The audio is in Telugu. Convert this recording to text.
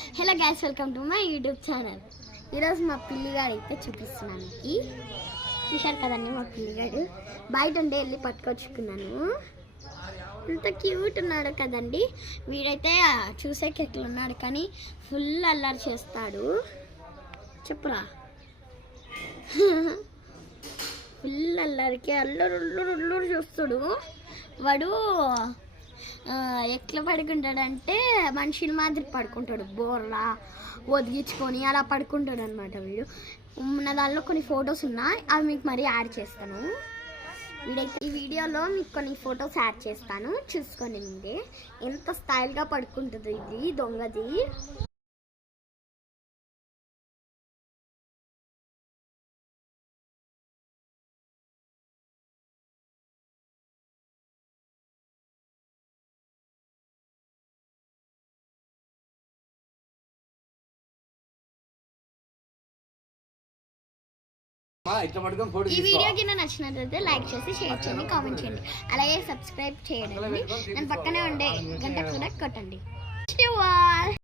Hello guys, welcome to my YouTube channel. ఈరోజు మా పిల్లిగాడు అయితే చూపిస్తున్నాను. చూశారు కదండి, మా పిల్లిగాడు బయట ఉండే వెళ్ళి పట్టుకొచ్చుకున్నాను. ఇంత క్యూట్ ఉన్నాడు కదండి. వీడైతే చూసేకి ఎట్లా ఉన్నాడు కానీ ఫుల్ అల్లరి చేస్తాడు. చెప్పురా, ఫుల్ అల్లరికి అల్లరు చూస్తాడు. వాడు ఎట్లా పడుకుంటాడంటే మనుషుల మాదిరి పడుకుంటాడు. బోర్లా ఒదిగించుకొని అలా పడుకుంటాడు అనమాట. వీడు నా దానిలో కొన్ని ఫొటోస్ ఉన్నాయి, అవి మీకు మరీ యాడ్ చేస్తాను. వీడైతే ఈ వీడియోలో మీకు కొన్ని ఫొటోస్ యాడ్ చేస్తాను, చూసుకొని మీరే. ఎంత స్టైల్గా పడుకుంటుంది ఇది దొంగది. ఈ వీడియో కింద నచ్చినట్లయితే లైక్ చేసి షేర్ చేయండి, కామెంట్ చేయండి, అలాగే సబ్స్క్రైబ్ చేయండి. దాని పక్కనే ఉండే గంట కూడా కొట్టండి.